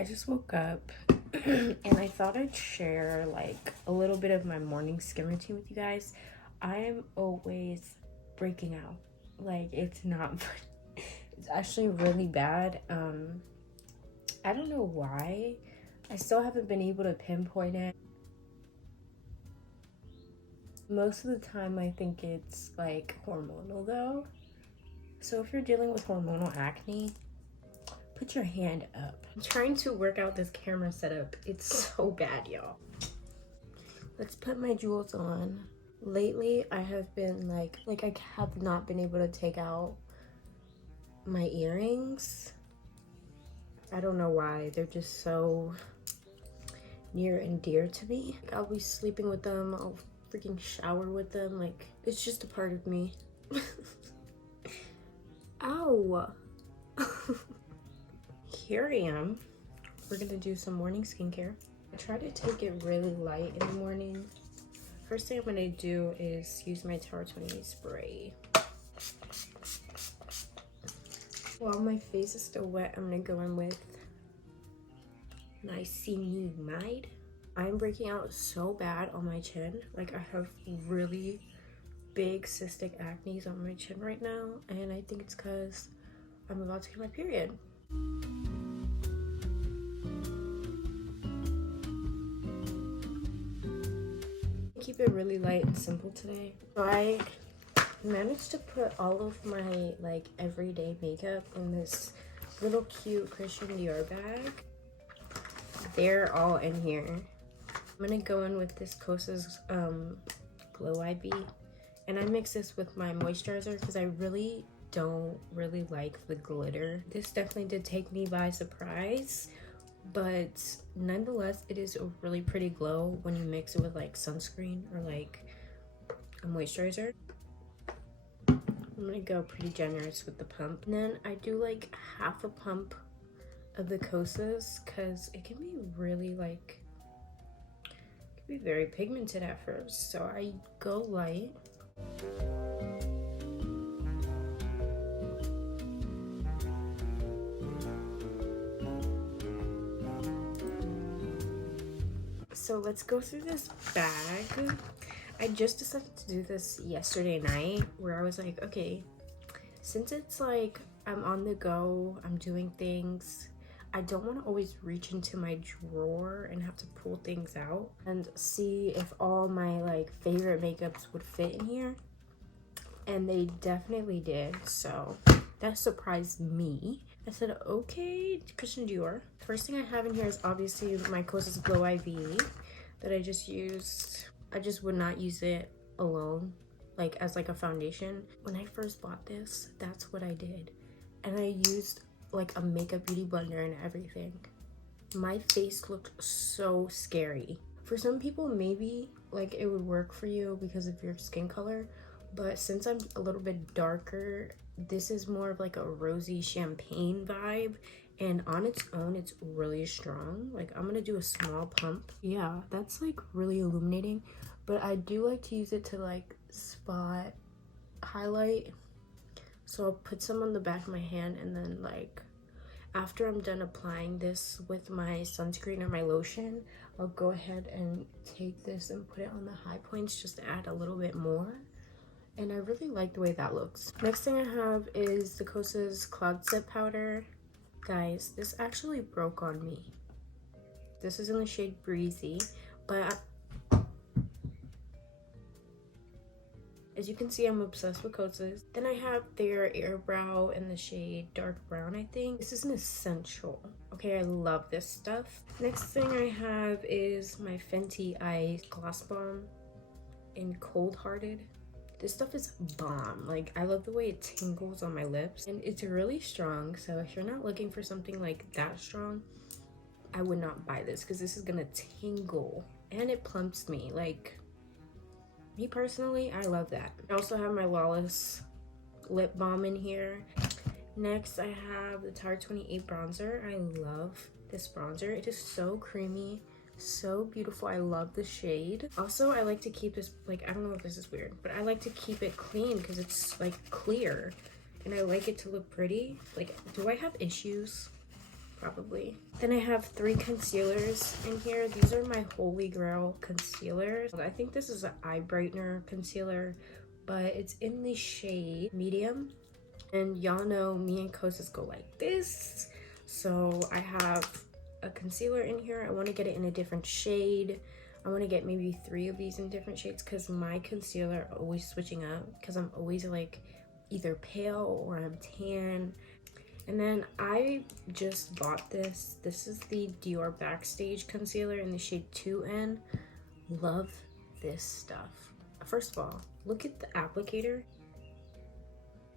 I just woke up and I thought I'd share like a little bit of my morning skin routine with you guys. I am always breaking out. Like it's not it's actually really bad. I don't know why. I still haven't been able to pinpoint it. Most of the time I think it's like hormonal though. So if you're dealing with hormonal acne, put your hand up. I'm trying to work out this camera setup. It's so bad, y'all. Let's put my jewels on. Lately, I have been like I have not been able to take out my earrings. I don't know why. They're just so near and dear to me. I'll be sleeping with them. I'll freaking shower with them. Like, it's just a part of me. Ow. Here I am. We're gonna do some morning skincare. I try to take it really light in the morning. First thing I'm gonna do is use my Tower 28 spray. While my face is still wet, I'm gonna go in with Niacinamide. I'm breaking out so bad on my chin. Like I have really big cystic acne on my chin right now, and I think it's because I'm about to get my period. Keep it really light and simple today. So I managed to put all of my like everyday makeup in this little cute Christian Dior bag. They're all in here. I'm gonna go in with this Kosas Glow IB, and I mix this with my moisturizer because I really don't like the glitter. This definitely did take me by surprise, but nonetheless it is a really pretty glow when you mix it with like sunscreen or like a moisturizer. I'm gonna go pretty generous with the pump, and then I do like half a pump of the Kosas because it can be really like, it can be very pigmented at first, so I go light. So let's go through this bag. I just decided to do this yesterday night where I was like, okay, since it's like I'm on the go, I'm doing things, I don't want to always reach into my drawer and have to pull things out and see if all my like favorite makeups would fit in here. And they definitely did, so that surprised me. I said, okay, Christian Dior. First thing I have in here is obviously my Kosas Glow IV that I just used. I just would not use it alone, like as like a foundation. When I first bought this, that's what I did. And I used like a makeup beauty blender and everything. My face looked so scary. For some people, maybe like it would work for you because of your skin color, but since I'm a little bit darker, this is more of like a rosy champagne vibe, and on its own it's really strong. Like I'm gonna do a small pump. Yeah, that's like really illuminating, but I do like to use it to like spot highlight. So I'll put some on the back of my hand, and then like after I'm done applying this with my sunscreen or my lotion, I'll go ahead and take this and put it on the high points just to add a little bit more. And I really like the way that looks. Next thing I have is the Kosas Cloud Set Powder. Guys, this actually broke on me. This is in the shade Breezy, but as you can see, I'm obsessed with Kosas. Then I have their Air Brow in the shade Dark Brown, I think. This is an essential. Okay, I love this stuff. Next thing I have is my Fenty Eye Gloss Bomb in Cold Hearted. This stuff is bomb. Like, I love the way it tingles on my lips, and it's really strong. So if you're not looking for something like that strong, I would not buy this because this is gonna tingle, and it plumps me. Like, me personally, I love that. I also have my Lawless lip balm in here. Next, I have the Tower 28 bronzer. I love this bronzer. It is so creamy, so beautiful. I love the shade. Also, I like to keep this, like, I don't know if this is weird, but I like to keep it clean because it's like clear, and I like it to look pretty. Like, do I have issues? probably. Then I have 3 concealers in here. These are my holy grail concealers. I think this is an eye brightener concealer, but it's in the shade medium. And y'all know me and Kosas go like this. So I have a concealer in here. I want to get it in a different shade. I want to get maybe 3 of these in different shades because my concealer always switching up because I'm always like either pale or I'm tan. And then I just bought this. This is the Dior Backstage concealer in the shade 2N. Love this stuff. First of all, look at the applicator.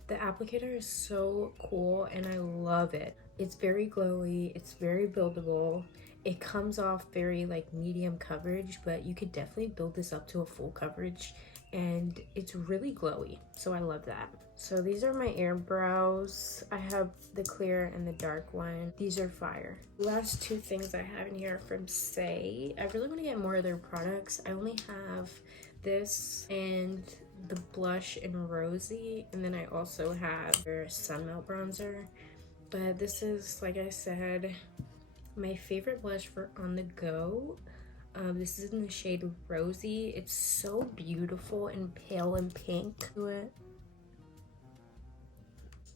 The applicator is so cool and I love it. It's very glowy, it's very buildable. It comes off very like medium coverage, but you could definitely build this up to a full coverage, and it's really glowy, so I love that. So these are my eyebrows. I have the clear and the dark one. These are fire. The last 2 things I have in here are from Saie. I really want to get more of their products. I only have this and the blush in Rosy, and then I also have their Sun Melt bronzer. But this is, like I said, my favorite blush for on the go. This is in the shade Rosy. It's so beautiful and pale and pink to it.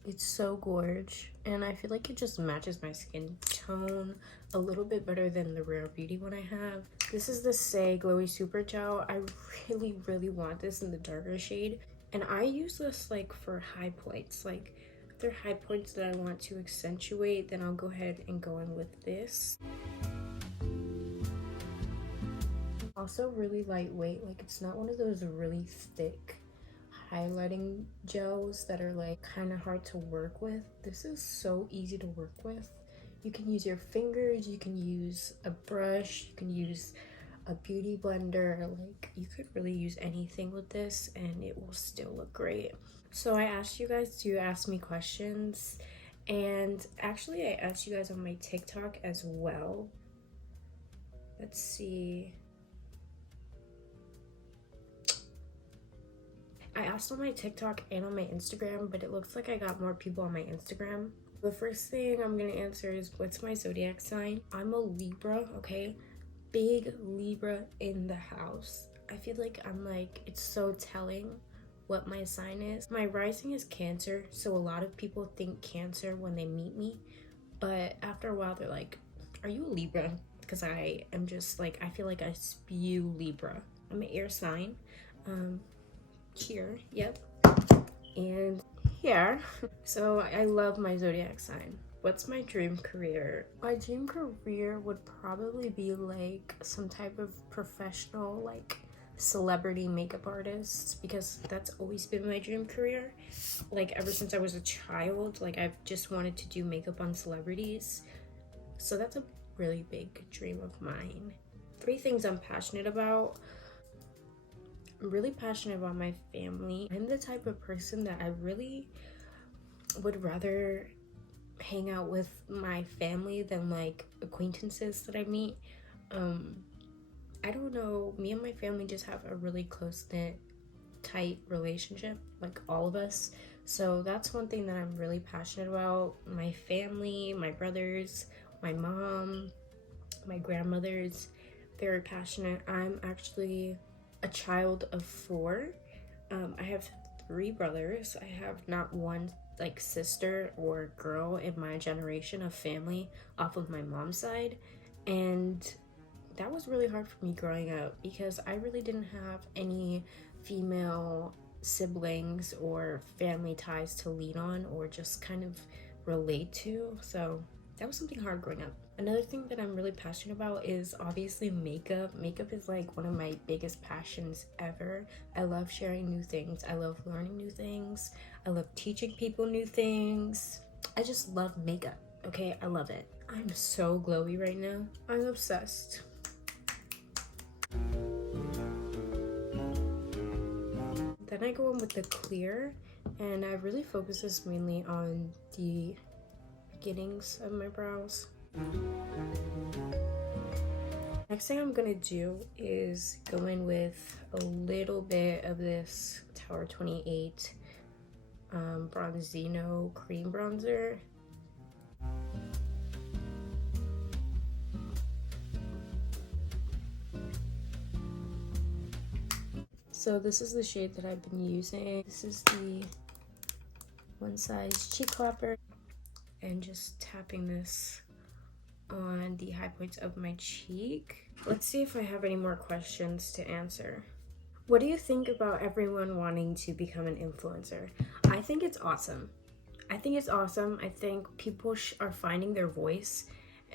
It's so gorgeous, and I feel like it just matches my skin tone a little bit better than the Rare Beauty one I have. This is the Saie Glowy Super Gel. I really want this in the darker shade, and I use this like for high points. Like if they're high points that I want to accentuate, then I'll go ahead and go in with this. Also really lightweight, like it's not one of those really thick highlighting gels that are like kind of hard to work with. This is so easy to work with. You can use your fingers, you can use a brush, you can use a beauty blender. Like you could really use anything with this and it will still look great. So I asked you guys to ask me questions, and actually I asked you guys on my TikTok as well. Let's see. I asked on my TikTok and on my Instagram, but it looks like I got more people on my Instagram. The first thing I'm gonna answer is, what's my zodiac sign? I'm a Libra, okay? Big Libra in the house. I feel like it's so telling what my sign is. My rising is Cancer, so a lot of people think Cancer when they meet me, but after a while they're like, are you a Libra? Because I am just like, I feel like I spew Libra. I'm an air sign. Here, yep, and here. So I love my zodiac sign. What's my dream career? My dream career would probably be like some type of professional, like celebrity makeup artist, because that's always been my dream career. Like ever since I was a child, like I've just wanted to do makeup on celebrities. So that's a really big dream of mine. 3 things I'm passionate about. I'm really passionate about my family. I'm the type of person that I really would rather hang out with my family than like acquaintances that I meet. I don't know, me and my family just have a really close-knit, tight relationship, like all of us. So that's one thing that I'm really passionate about. My family, my brothers, my mom, my grandmothers, very passionate. I'm actually a child of 4. I have 3 brothers. I have not one like sister or girl in my generation of family off of my mom's side, and that was really hard for me growing up because I really didn't have any female siblings or family ties to lean on or just kind of relate to, so that was something hard growing up. Another thing that I'm really passionate about is obviously makeup. Makeup is like one of my biggest passions ever. I love sharing new things. I love learning new things. I love teaching people new things. I just love makeup, okay? I love it. I'm so glowy right now. I'm obsessed. Then I go in with the clear, and I really focus this mainly on the beginnings of my brows. Next thing I'm gonna do is go in with a little bit of this Tower 28 Bronzino cream bronzer. So this is the shade that I've been using. This is the One Size Cheek Clapper. And just tapping this on the high points of my cheek. Let's see if I have any more questions to answer. What do you think about everyone wanting to become an influencer? I think it's awesome. I think it's awesome. I think people are finding their voice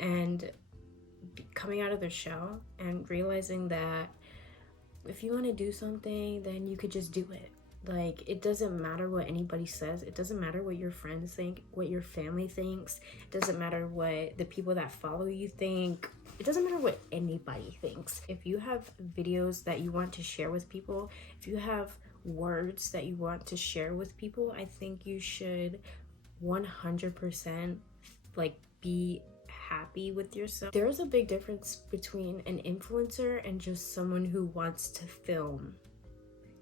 and coming out of their shell and realizing that if you want to do something, then you could just do it. Like, it doesn't matter what anybody says. It doesn't matter what your friends think, what your family thinks. It doesn't matter what the people that follow you think. It doesn't matter what anybody thinks. If you have videos that you want to share with people, if you have words that you want to share with people, I think you should 100% like be happy with yourself. There's a big difference between an influencer and just someone who wants to film.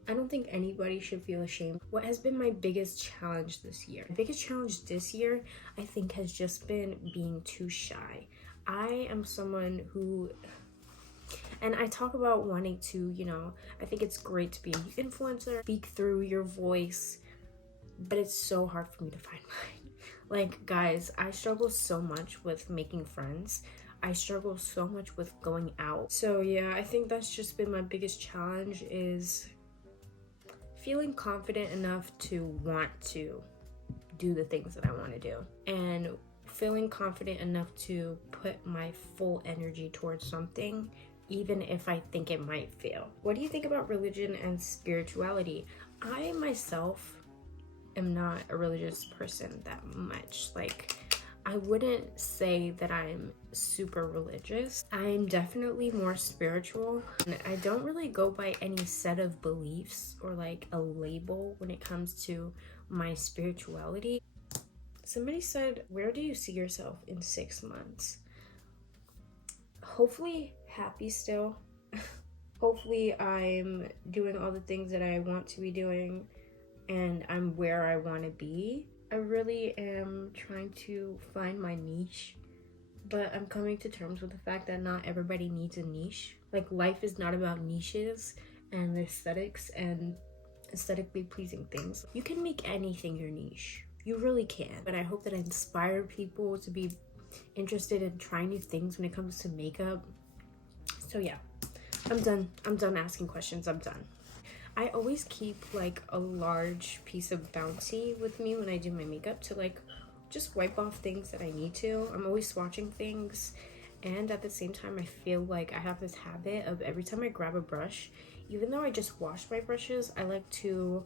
I don't think anybody should feel ashamed. What has been my biggest challenge this year? My biggest challenge this year, I think, has just been being too shy. I am someone who, and I talk about wanting to, I think it's great to be an influencer, speak through your voice, but it's so hard for me to find mine. Like, guys, I struggle so much with making friends. I struggle so much with going out. So yeah, I think that's just been my biggest challenge, is feeling confident enough to want to do the things that I want to do, and feeling confident enough to put my full energy towards something, even if I think it might fail. What do you think about religion and spirituality? I myself am not a religious person that much. Like, I wouldn't say that I'm super religious. I'm definitely more spiritual. And I don't really go by any set of beliefs or like a label when it comes to my spirituality. Somebody said, where do you see yourself in 6 months? Hopefully happy still. Hopefully I'm doing all the things that I want to be doing and I'm where I want to be. I really am trying to find my niche, but I'm coming to terms with the fact that not everybody needs a niche. Like, life is not about niches and aesthetics and aesthetically pleasing things. You can make anything your niche. You really can. But I hope that I inspire people to be interested in trying new things when it comes to makeup. So yeah, I'm done asking questions. I'm done. I always keep like a large piece of Bounty with me when I do my makeup to like just wipe off things that I need to. I'm always swatching things, and at the same time I feel like I have this habit of every time I grab a brush, even though I just washed my brushes, I like to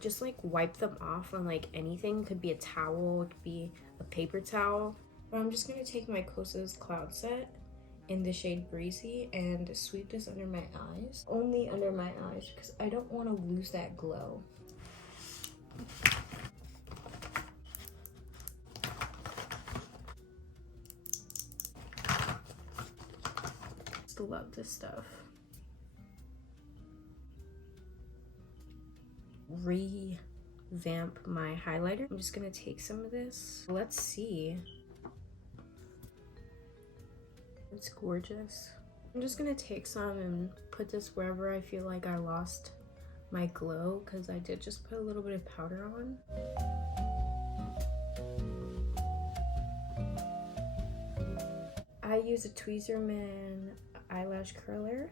just like wipe them off on like anything. It could be a towel, it could be a paper towel. But I'm just gonna take my Kosas Cloud Set in the shade Breezy and sweep this under my eyes. Only under my eyes, because I don't want to lose that glow. Just love this stuff. Revamp my highlighter. I'm just gonna take some of this. Let's see. It's gorgeous. I'm just gonna take some and put this wherever I feel like I lost my glow, because I did just put a little bit of powder on. I use a Tweezerman eyelash curler.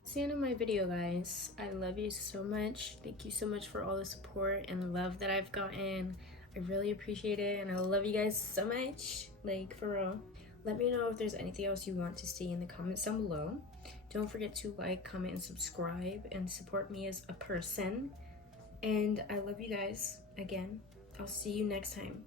That's the end of my video, guys. I love you so much. Thank you so much for all the support and love that I've gotten. I really appreciate it, and I love you guys so much. Like, for real. Let me know if there's anything else you want to see in the comments down below. Don't forget to like, comment, and subscribe and support me as a person. And I love you guys again. I'll see you next time.